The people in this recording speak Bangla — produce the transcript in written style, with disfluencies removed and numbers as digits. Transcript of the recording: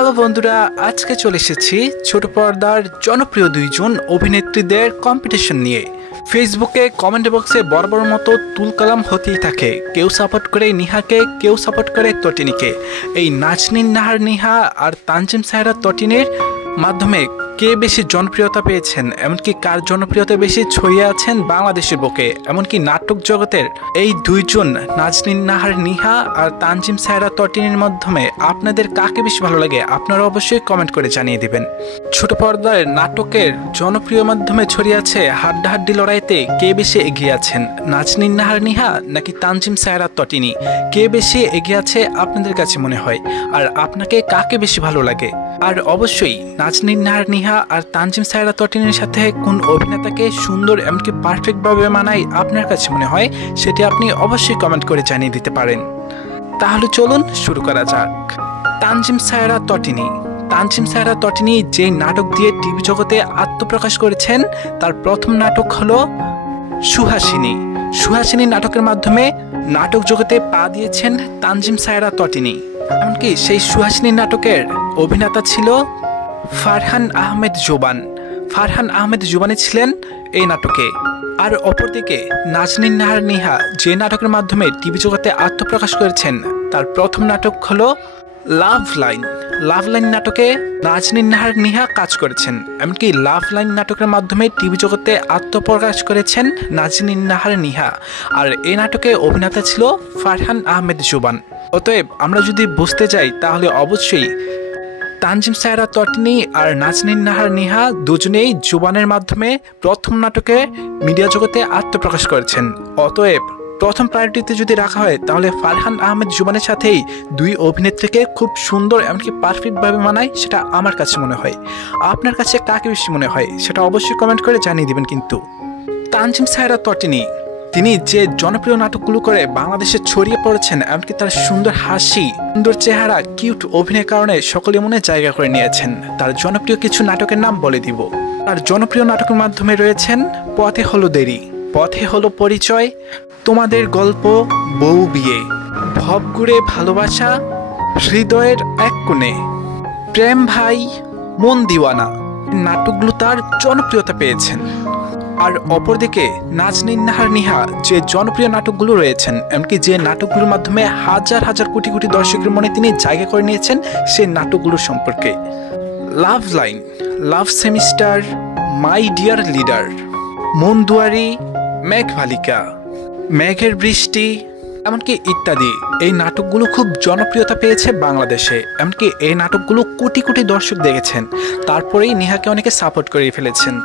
হ্যালো বন্ধুরা, আজকে চলে এসেছি ছোট পর্দার জনপ্রিয় দুইজন অভিনেত্রীদের কম্পিটিশন নিয়ে। ফেসবুকে কমেন্ট বক্সে বরাবর মতো তুলকালাম হতেই থাকে। কেউ সাপোর্ট করে নিহাকে, কেউ সাপোর্ট করে তটিনীকে। এই নাজনীন নাহার নিহা আর তানজিম সায়রা তটিনীর মাধ্যমে কে বেশি জনপ্রিয়তা পেয়েছেন, এমনকি কার জনপ্রিয়তা বেশি ছড়িয়ে আছেন বাংলাদেশের বুকে, এমনকি নাটক জগতের এই দুইজন নাজনীন নাহার নিহা আর তানজিম সায়রা তটিনীর মাধ্যমে আপনাদের কাকে বেশি ভালো লাগে আপনারা অবশ্যই কমেন্ট করে জানিয়ে দিবেন। ছোট পর্দার নাটকের জনপ্রিয় মাধ্যমে ছড়িয়ে আছে হাড্ডাহাড্ডি লড়াইতে কে বেশি এগিয়ে আছেন, নাজনীন নাহার নিহা নাকি তানজিম সায়রা তটিনী? কে বেশি এগিয়ে আছে আপনাদের কাছে মনে হয়, আর আপনাকে কাকে বেশি ভালো লাগে? আর অবশ্যই নাজনীন নাহার নিহা আর তানজিম সায়রা তটিনীর সাথে কোন অভিনেতাকে সুন্দর এমনকি পারফেক্টভাবে মানায় আপনার কাছে মনে হয়, সেটি আপনি অবশ্যই কমেন্ট করে জানিয়ে দিতে পারেন। তাহলে চলুন শুরু করা যাক। তানজিম সায়রা তটিনী। তানজিম সায়রা তটিনী যে নাটক দিয়ে টিভি জগতে আত্মপ্রকাশ করেছেন তার প্রথম নাটক হলো সুহাসিনী। সুহাসিনী নাটকের মাধ্যমে নাটক জগতে পা দিয়েছেন তানজিম সায়রা তটিনী। এমনকি সেই সুহাসিনী নাটকের অভিনেতা ছিল ফারহান আহমেদ জোবান। ফারহান আহমেদ জোবানি ছিলেন এই নাটকে। আর অপরদিকে নাজনীন নাহার নিহা যে নাটকের মাধ্যমে টিভি জগতে আত্মপ্রকাশ করেছেন তার প্রথম নাটক হলো লাভ লাইন। লাভ লাইন নাটকে নাজনীন নাহার নিহা কাজ করেছেন। এমনকি লাভ লাইন নাটকের মাধ্যমে টিভি জগতে আত্মপ্রকাশ করেছেন নাজনীন নাহার নিহা। আর এই নাটকে অভিনেতা ছিল ফারহান আহমেদ জোবান। অতএব আমরা যদি বুঝতে যাই তাহলে অবশ্যই তানজিম সায়রা তটিনী আর নাজনীন নাহার নিহা দুজনেই জোবানের মাধ্যমে প্রথম নাটকে মিডিয়া জগতে আত্মপ্রকাশ করেছেন। অতএব প্রথম প্রায়োরিটিতে যদি রাখা হয় তাহলে ফারহান আহমেদ জোবানের সাথেই দুই অভিনেত্রীকে খুব সুন্দর এমনকি পারফেক্টভাবে মানায়, সেটা আমার কাছে মনে হয়। আপনার কাছে কাকে বেশি মনে হয় সেটা অবশ্যই কমেন্ট করে জানিয়ে দিবেন। কিন্তু তানজিম সায়রা তটিনী তিনি যে জনপ্রিয় নাটকগুলো করে বাংলাদেশে ছড়িয়ে পড়েছেন, এমনকি তার সুন্দর হাসি, সুন্দর চেহারা, কিউট অভিনয়ের কারণে সকলে মনে জায়গা করে নিয়েছেন। তার জনপ্রিয় কিছু নাটকের নাম বলে দিব। তার জনপ্রিয় নাটকের মাধ্যমে রয়েছেন পথে হলো দেরি, পথে হলো পরিচয়, তোমাদের গল্প, বউ বিয়ে, ভবঘুরে ভালোবাসা, হৃদয়ের এক কোণে, প্রেম ভাই, মন দিওয়ানা। নাটকগুলো তার জনপ্রিয়তা পেয়েছেন। আর অপরদিকে নাজনীন নাহার নিহা যে জনপ্রিয় নাটকগুলো রয়েছেন, এমনকি যে নাটকগুলোর মাধ্যমে হাজার হাজার কোটি কোটি দর্শকের মনে তিনি জায়গা করে নিয়েছেন, সেই নাটকগুলোর সম্পর্কে love line, love semester, my dear leader, মন দুয়ারি, মেঘবালিকা, মেঘের বৃষ্টি, এমনকি ইত্যাদি। এই নাটকগুলো খুব জনপ্রিয়তা পেয়েছে বাংলাদেশে। এমনকি এই নাটকগুলো কোটি কোটি দর্শক দেখেছেন, তারপরেই নিহাকে অনেকে সাপোর্ট করে ফেলেছেন।